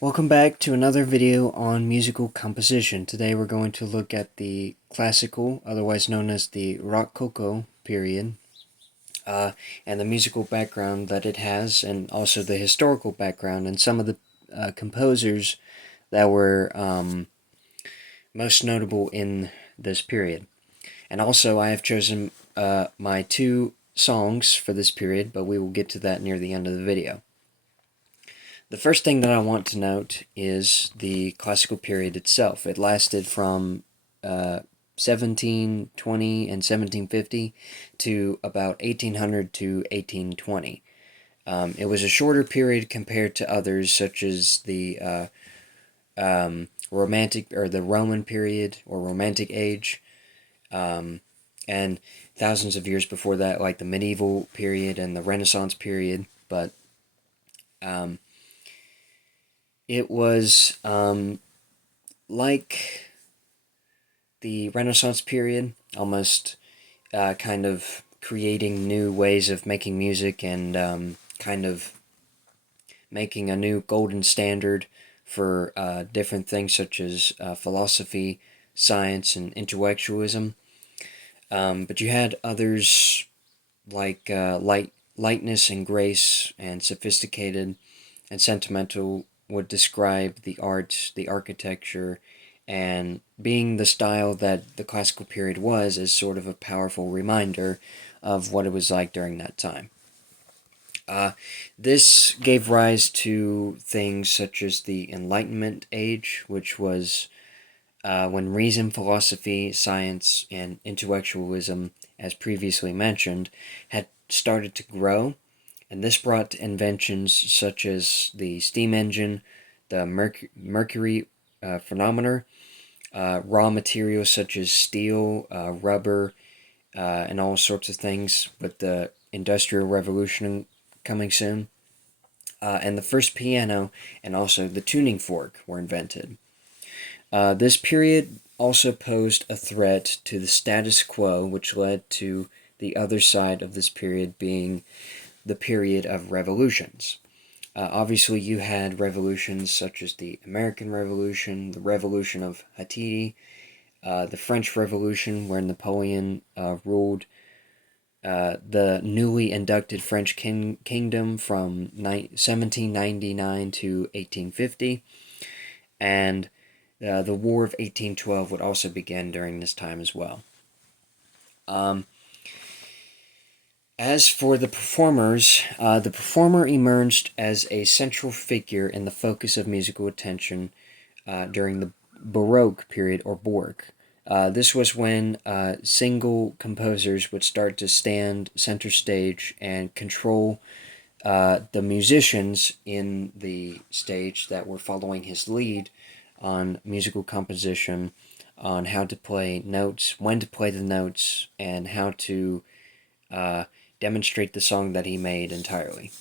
Welcome back to another video on musical composition. Today we're going to look at the classical, otherwise known as the Rococo period, uh, and the musical background that it has, and also the historical background, and some of the composers that were most notable in this period. And also, I have chosen my two songs for this period, but we will get to that near the end of the video. The first thing that I want to note is the classical period itself. It lasted from 1720 and 1750 to about 1800 to 1820. It was a shorter period compared to others, such as the Romantic or the Roman period or Romantic Age, and thousands of years before that, like the medieval period and the Renaissance period. But um, it was like the Renaissance period, almost kind of creating new ways of making music and kind of making a new golden standard for different things such as philosophy, science, and intellectualism. But you had others like lightness and grace and sophisticated and sentimental would describe the art, the architecture, and being the style that the classical period was as sort of a powerful reminder of what it was like during that time. Uh, this gave rise to things such as the Enlightenment age, which was when reason, philosophy, science, and intellectualism, as previously mentioned, had started to grow, and this brought inventions such as the steam engine, the mercury phonometer, raw materials such as steel, rubber, and all sorts of things, with the Industrial Revolution coming soon. And the first piano and also the tuning fork were invented. This period also posed a threat to the status quo, which led to the other side of this period being the period of revolutions. Obviously, you had revolutions such as the American Revolution, the Revolution of Haiti, the French Revolution, where Napoleon ruled the newly inducted French kingdom from 1799 to 1850, and the War of 1812 would also begin during this time as well. Um, As for the performer emerged as a central figure in the focus of musical attention during the Baroque period or Bork. This was when single composers would start to stand center stage and control the musicians in the stage that were following his lead on musical composition, on how to play notes, when to play the notes, and how to uh, demonstrate the song that he made entirely.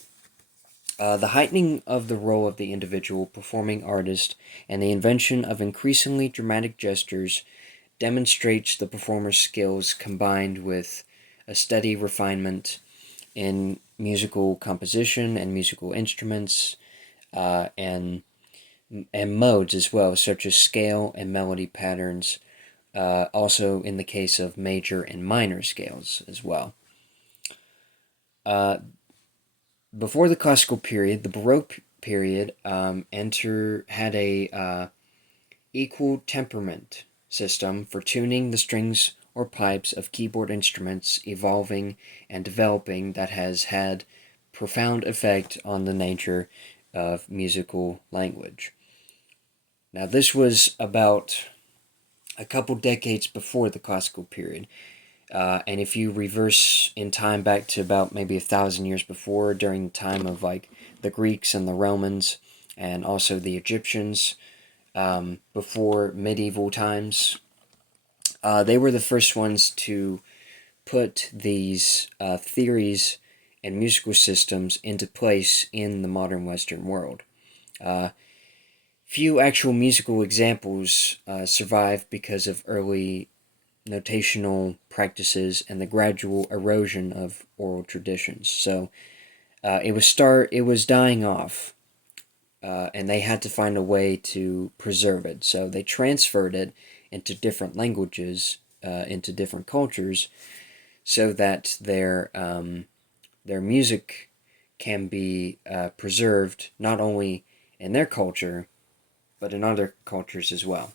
The heightening of the role of the individual performing artist and the invention of increasingly dramatic gestures demonstrates the performer's skills combined with a steady refinement in musical composition and musical instruments uh, and and modes as well, such as scale and melody patterns. Also, in the case of major and minor scales as well. Uh, Before the classical period, the Baroque period had a equal temperament system for tuning the strings or pipes of keyboard instruments, evolving and developing that has had profound effect on the nature of musical language. Now, this was about a couple decades before the classical period. And if you reverse in time back to about maybe 1,000 years before, during the time of like the Greeks and the Romans, and also the Egyptians, before medieval times, they were the first ones to put these theories and musical systems into place in the modern Western world. Uh, Few actual musical examples survive because of early notational practices and the gradual erosion of oral traditions. So it was dying off and they had to find a way to preserve it. So they transferred it into different languages, into different cultures, so that their music can be preserved not only in their culture, but in other cultures as well.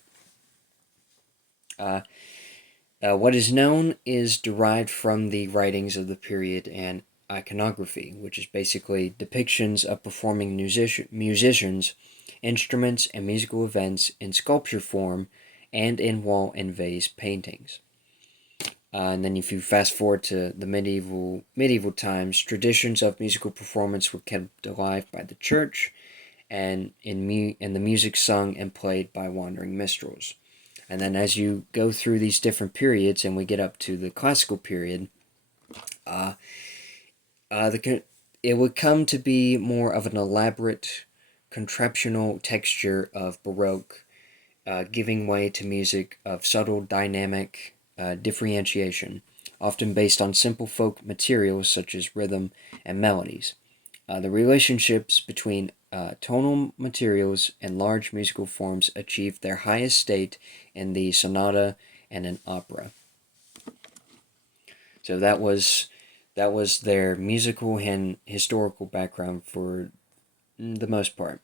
What is known is derived from the writings of the period and iconography, which is basically depictions of performing musicians, instruments, and musical events in sculpture form and in wall and vase paintings. And then if you fast forward to the medieval times, traditions of musical performance were kept alive by the church and the music sung and played by wandering minstrels. And then as you go through these different periods and we get up to the classical period, uh, it would come to be more of an elaborate contraptional texture of Baroque, giving way to music of subtle dynamic differentiation, often based on simple folk materials such as rhythm and melodies. The relationships between tonal materials and large musical forms achieved their highest state in the sonata and an opera. So that was their musical and historical background for the most part.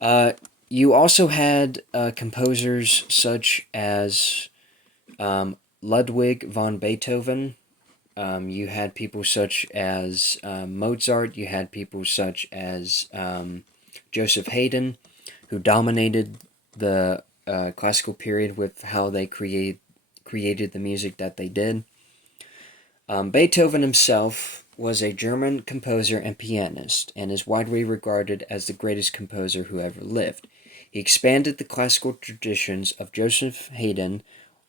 Uh, you also had composers such as Ludwig von Beethoven. You had people such as Mozart. You had people such as Joseph Haydn, who dominated the classical period with how they created the music that they did. Beethoven himself was a German composer and pianist, and is widely regarded as the greatest composer who ever lived. He expanded the classical traditions of Joseph Haydn,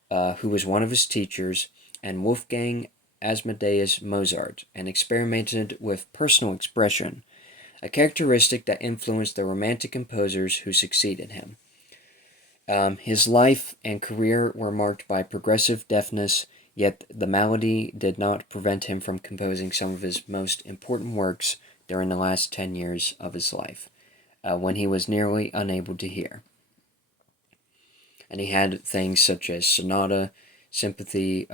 who was one of his teachers, and Wolfgang Amadeus Mozart, and experimented with personal expression, a characteristic that influenced the Romantic composers who succeeded him. His life and career were marked by progressive deafness, yet the malady did not prevent him from composing some of his most important works during the last 10 years of his life, when he was nearly unable to hear. And he had things such as sonata, sympathy,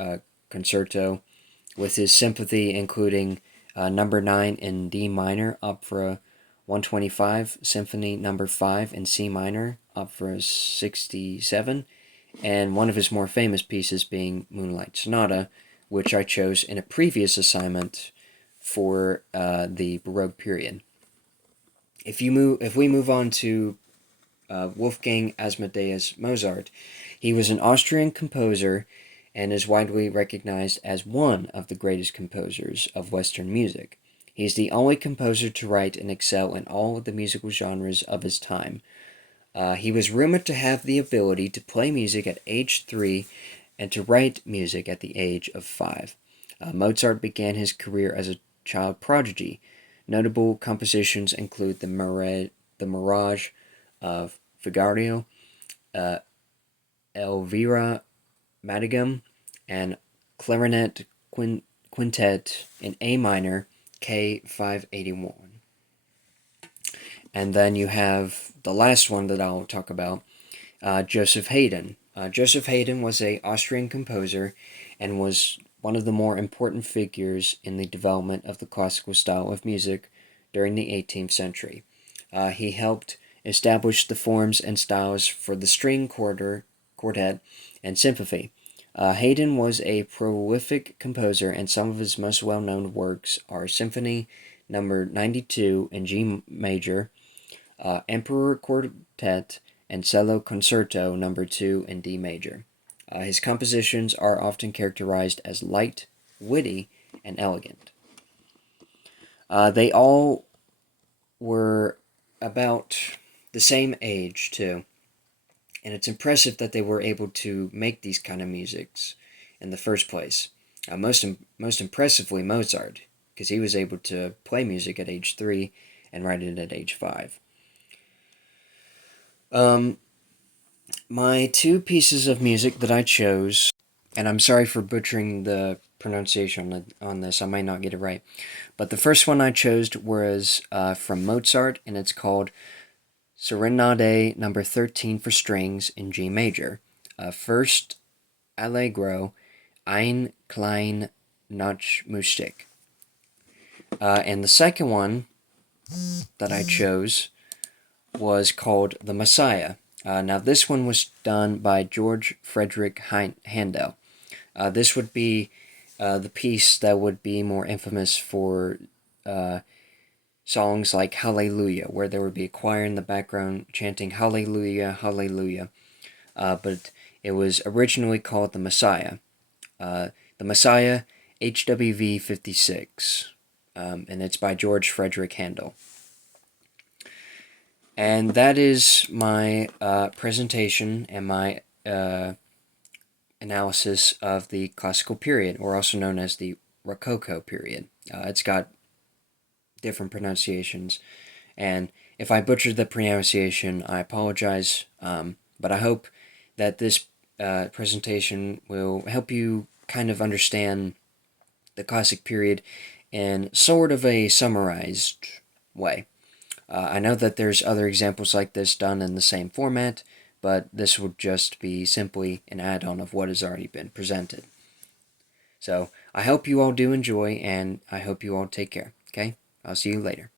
concerto, with his sympathy including number 9 in D minor, opera 125, symphony number 5 in C minor, opera 67, and one of his more famous pieces being Moonlight Sonata, which I chose in a previous assignment for the Baroque period. If we move on to Wolfgang Amadeus Mozart, he was an Austrian composer and is widely recognized as one of the greatest composers of Western music. He is the only composer to write and excel in all of the musical genres of his time. He was rumored to have the ability to play music at age 3 and to write music at the age of 5. Mozart began his career as a child prodigy. Notable compositions include the Mirage of Figaro, Elvira Madigan, and Clarinet Quintet in A minor, K581. And then you have the last one that I'll talk about, Joseph Haydn. Joseph Haydn was an Austrian composer and was one of the more important figures in the development of the classical style of music during the 18th century. He helped establish the forms and styles for the string quartet and symphony. Haydn was a prolific composer, and some of his most well-known works are Symphony Number 92 in G major, Emperor Quartet, and Cello Concerto Number 2 in D major. His compositions are often characterized as light, witty, and elegant. They all were about the same age, too. And it's impressive that they were able to make these kind of musics in the first place. Most impressively, Mozart, because he was able to play music at age 3 and write it at age 5. My two pieces of music that I chose, and I'm sorry for butchering the pronunciation on this. I might not get it right. But the first one I chose was from Mozart, and it's called Serenade Number 13 for strings in G major. First Allegro, ein klein Nachtmusik. And the second one that I chose was called The Messiah. Now, this one was done by George Frederick Handel. This would be the piece that would be more infamous for songs like Hallelujah, where there would be a choir in the background chanting Hallelujah, Hallelujah. But it was originally called The Messiah. The Messiah, HWV 56. And it's by George Frederick Handel. And that is my presentation and my analysis of the classical period, or also known as the Rococo period. It's got different pronunciations, and if I butchered the pronunciation, I apologize, but I hope that this presentation will help you kind of understand the classic period in sort of a summarized way. I know that there's other examples like this done in the same format, but this would just be simply an add-on of what has already been presented. So I hope you all do enjoy, and I hope you all take care, okay? I'll see you later.